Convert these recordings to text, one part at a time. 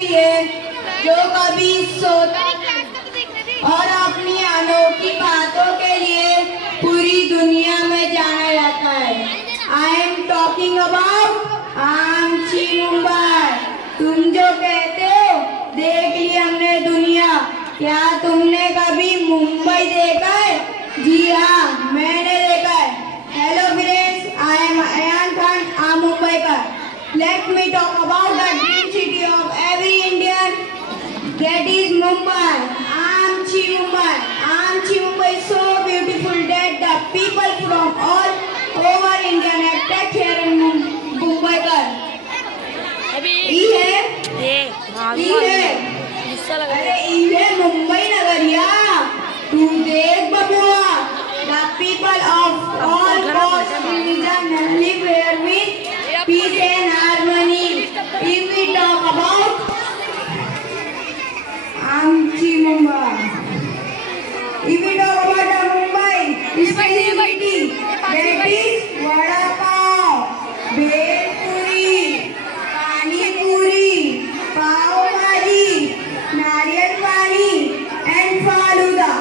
है जो कभी सोता और अपनी अनोखी बातों के लिए पूरी दुनिया में जाना जाता है। आई एम टॉकिंग अबाउट आमची मुंबई। तुम जो कहते हो देख ली हमने दुनिया, क्या तुमने कभी मुंबई देखा है? जी हाँ, मैंने देखा है। Hello friends, I am Ayaan Khan, आम मुंबई का। Let me talk about the dream city of every Indian, that is Mumbai. Amchi Mumbai. Amchi Mumbai is so beautiful that the people from all over India attract here in Mumbai. ये मुंबई नगरिया, तू देख बबुआ, the people of all caste, religion live here with peace and harmony. If we talk about Amchi Mumbai, if we talk about the Mumbai, it's city that is Vada Pav, Bhel Puri, Pani Puri, Pav Bhaji, Nariyal Pani and Faluda.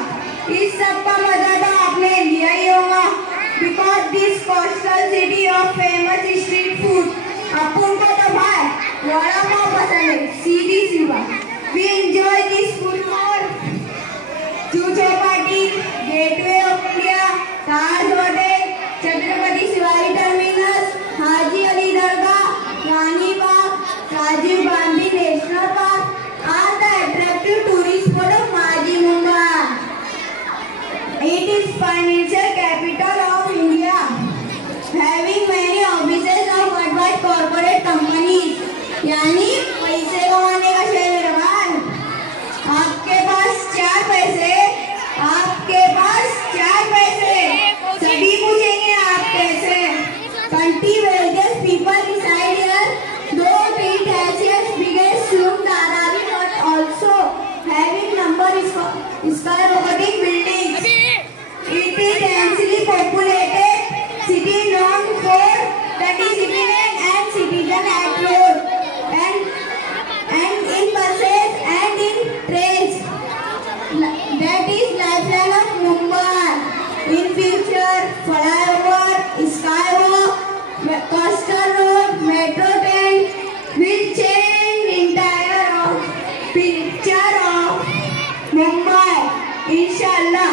इस सब का मजा तो आपने लिया ही होगा, because this coastal city of famous street food. अपन को तो भाई वड़ा पाव पसंद है, सीधी सी बात। We enjoy this food for Juhu Chowpatty, gateway of India, Taj hotel, Chhatrapati Shivaji terminus, Haji Ali Dargah, Rani Bagh, Rajiv Gandhi national park are the attractive tourist spot of Maji Mumbai. It is financial capital of India, having many offices of worldwide corporate companies. यानी पैसे कमाने का शहर है भाई। आपके पास चार पैसे, आपके पास चार पैसे, सभी पूछेंगे आप कैसे। 20 wealthiest people reside here, though it has its biggest room Dharavi, but also having number skyrocketing buildings. It is densely populated city known for the discipline and citizen at road and in buses and in trains. That is lifeline of Mumbai. In future, flyover, skywalk, coastal road, metro train will change entire picture of Mumbai. Inshallah,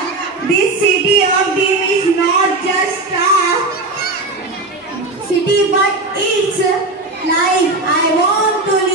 this city of dream is not just a city, but it's life. I want to live